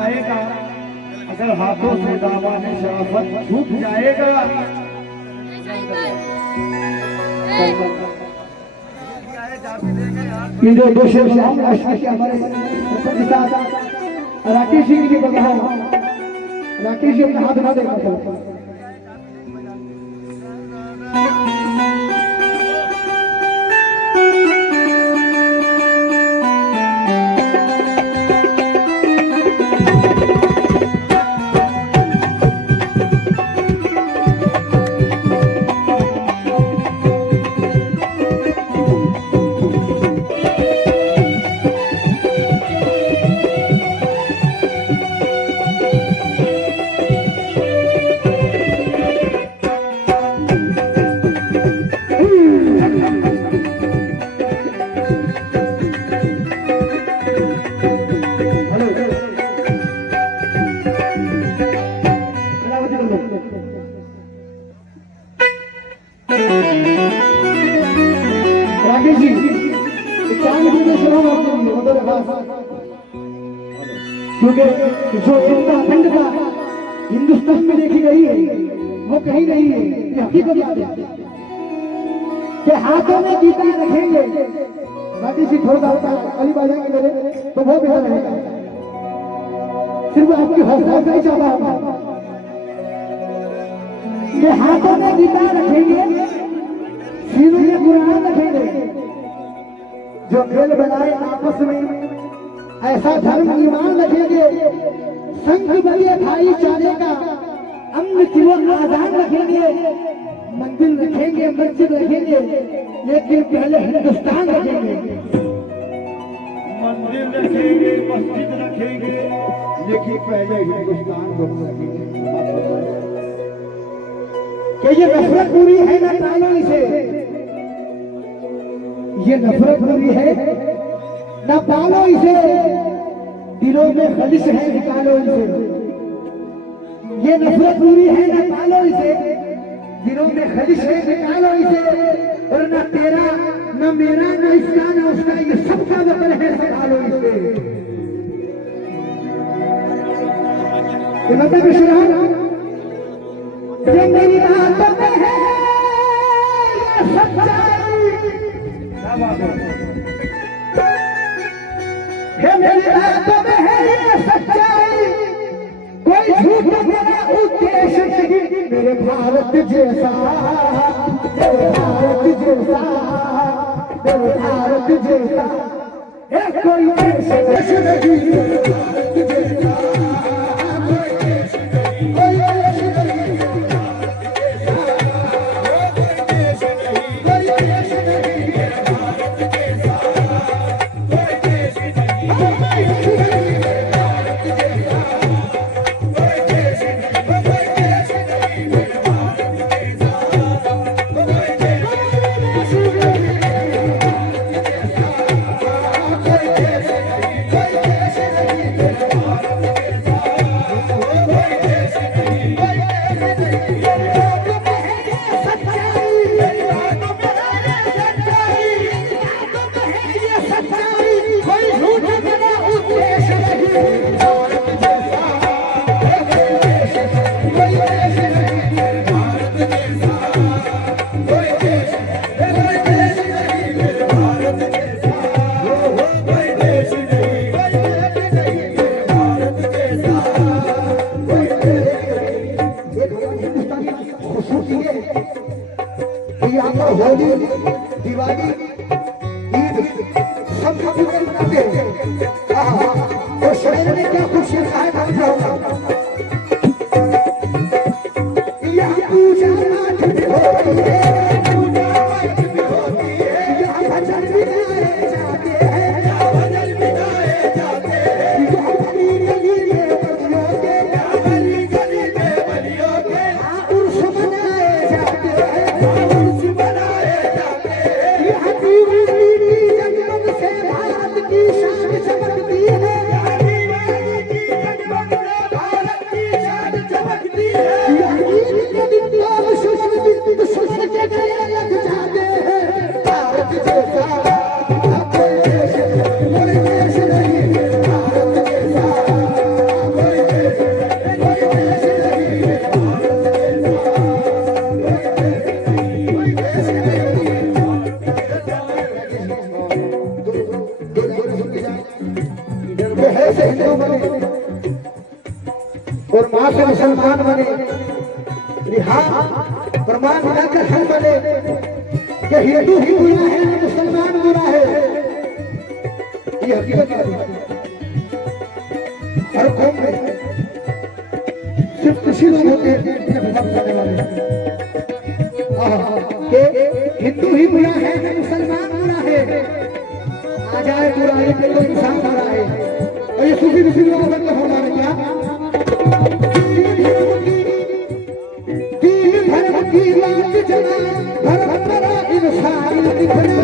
जाएगा, अगर हाथों से दामन शराफत छूट जाएगा। ये जो दो शेर हमारे राकेश जी की बता, राकेश जी अपने हाथ ना देखा क्योंकि जो चिंता अखंडता हिंदुस्तान में देखी गई है वो कहीं नहीं है। ये हकीकत याद है कि हाथों में गीता रखेंगे, बाकी सी थोड़ा अली बाजा के मेरे तो वो बेहतर रहेगा। सिर्फ आपकी हौसला अफजाई चाहता हूं कि हाथों में गीता रखेंगे, सीनों में कुरान रखेंगे, जो खेल बनाए आपस में ऐसा धर्म ईमान रखेंगे, संघ बलिए भाईचारे का अमन की वो आजान रखेंगे, मंदिर रखेंगे, मस्जिद रखेंगे, लेकिन पहले हिंदुस्तान रखेंगे। मंदिर रखेंगे, मस्जिद रखेंगे, लेकिन पहले हिंदुस्तान को रखेंगे। क्या ये नफरत पूरी है ना टालो इसे, ये नफरत पूरी है ना पालो इसे, दिलों में खलिश है निकालो इसे। ये नफरत पूरी है ना पालो इसे, दिलों में खलिश है निकालो इसे। और ना तेरा ना मेरा ना इसका ना उसका, ये सबका वतन है, संभालो इसे। ये मतलब ये मेरी बात में है ये सच्चाई, क्या बात है मेरी बातों में है ये सच्चाई, कोई झूठ मेरा उद्देश्य नहीं। मेरे भारत जैसा, मेरे भारत जैसा, मेरे भारत जैसा कोई देश नहीं। जो है से हिंदू बने और माँ से मुसलमान बने। हाँ प्रमाण मिलाकर हम बने कि हिंदू ही बुरा है मुसलमान बुरा है, ये हकीकत है। हर कौम में सिर्फ किसी लोग होते हैं करने वाले कि हिंदू ही बुरा है मुसलमान बुरा है, आ जाए बुराई पे तो इंसान बुरा है। और ये सूफी ऋषि लोगों का फरमान है क्या, तीन धर्म की बात जना धर्म बड़ा इंसानी दिखना,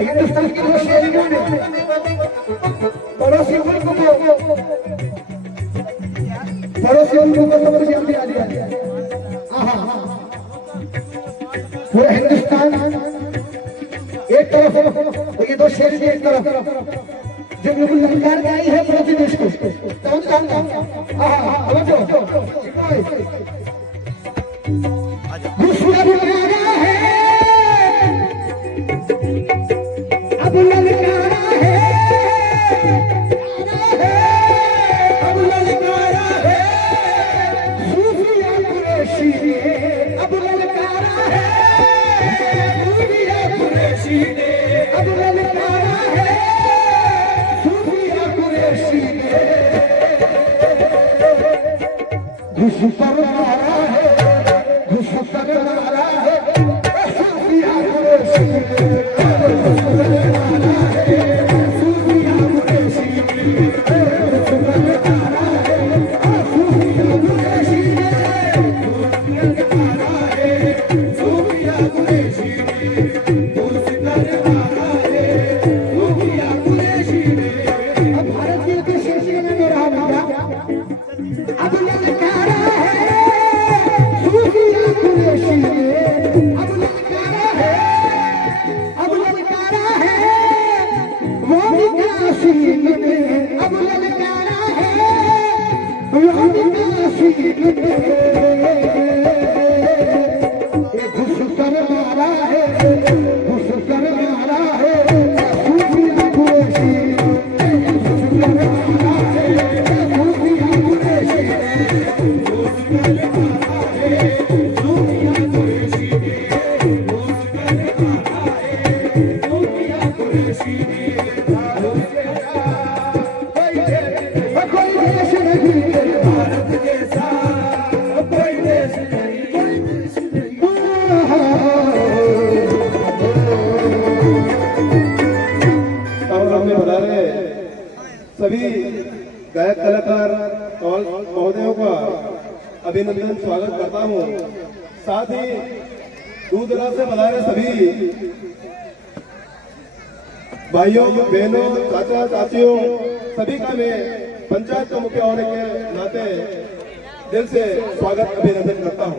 हिंदुस्तान की दो शेरियों ने पड़ोसी मुल्क को समझ दिया दिया। पूरा हिंदुस्तान एक तरफ, ये दो शेर एक तरफ, जो बिल्कुल ललकार आई है पड़ोसी देश को। कौन अब ललकारा है, अब ललकारा है, सूफिया कुरैशी ने अब ललकारा है, सूफिया कुरैशी ने अब ललकारा है, सूफिया कुरैशी ने घुस पर मारा है, घुस पर मारा है, सूफिया कुरैशी ने सूफिया महोदयों का अभिनंदन स्वागत करता हूँ। साथ ही दूर दराज से पधारे सभी भाइयों बहनों चाचा चाचियों सभी का मैं पंचायत का मुखिया होने के नाते दिल से स्वागत अभिनंदन करता हूँ।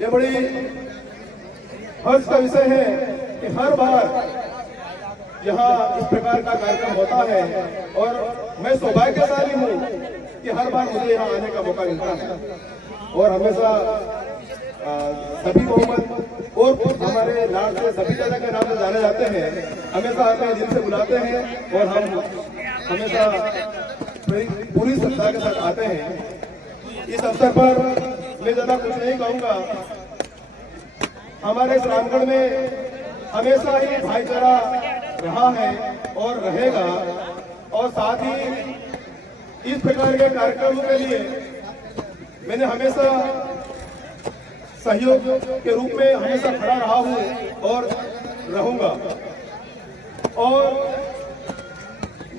ये बड़ी हर्ष का विषय है कि हर बार यहाँ इस प्रकार का कार्यक्रम होता है और मैं सौभाग्यशाली हूँ कि हर बार मुझे यहाँ आने का मौका मिलता है और हमेशा सभी मोहम्मद और हमारे नाम से सभी जगह के नाम से जाने जाते हैं, हमेशा हमें दिल से बुलाते हैं और हम हमेशा पूरी श्रद्धा के साथ आते हैं। इस अवसर पर मैं ज्यादा कुछ नहीं कहूँगा। हमारे इस रामगढ़ में हमेशा ही भाईचारा रहा है और रहेगा और साथ ही इस प्रकार के कार्यक्रमों के लिए मैंने हमेशा सहयोग के रूप में हमेशा खड़ा रहा हूं और रहूंगा। और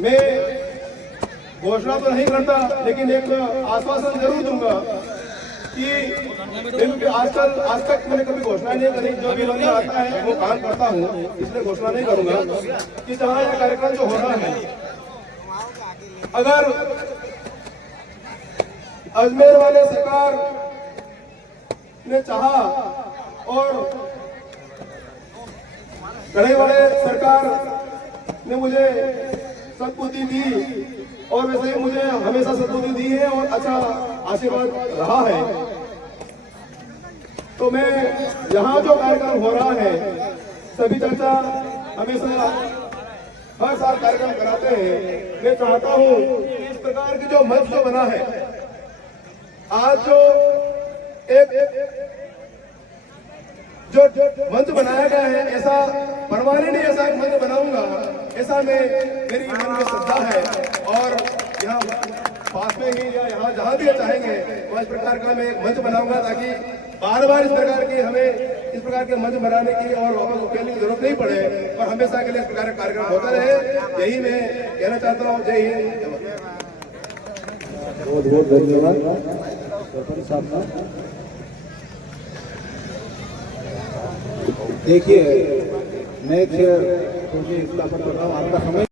मैं घोषणा तो नहीं करता लेकिन एक आश्वासन जरूर दूंगा कि क्योंकि आज तक मैंने कभी घोषणा नहीं करी। जो भी लोग आता है वो काम करता हूँ, इसलिए घोषणा नहीं करूंगा कि जहाँ यह कार्यक्रम जो हो रहा है, अगर अजमेर वाले सरकार ने चाहा और कड़े वाले सरकार ने मुझे सद्बुद्धि दी और वैसे ही मुझे हमेशा सद्बुद्धि दी है और अच्छा आशीर्वाद रहा है, तो मैं यहाँ जो कार्यक्रम हो रहा है सभी चर्चा हमेशा हर साल कार्यक्रम कराते हैं। मैं चाहता हूँ इस प्रकार की जो मंच जो बना है, आज जो एक जो मंच बनाया गया है, ऐसा परमानेंट ऐसा एक मंच बनाऊंगा, ऐसा मेरी मन में श्रद्धा है। और यहाँ पास में ही या यहाँ जहाँ भी चाहेंगे वह इस प्रकार का मैं एक मंच बनाऊंगा ताकि बार बार इस प्रकार की हमें इस प्रकार के मंच बनाने की और वापस उकेलने की जरूरत नहीं पड़े और हमेशा के लिए इस प्रकार का कार्यक्रम होता रहे। यही मैं कहना चाहता हूँ। जय हिंद। बहुत बहुत धन्यवाद सरपंच साहब। देखिए मैं इसका कर रहा हूँ, आपका समय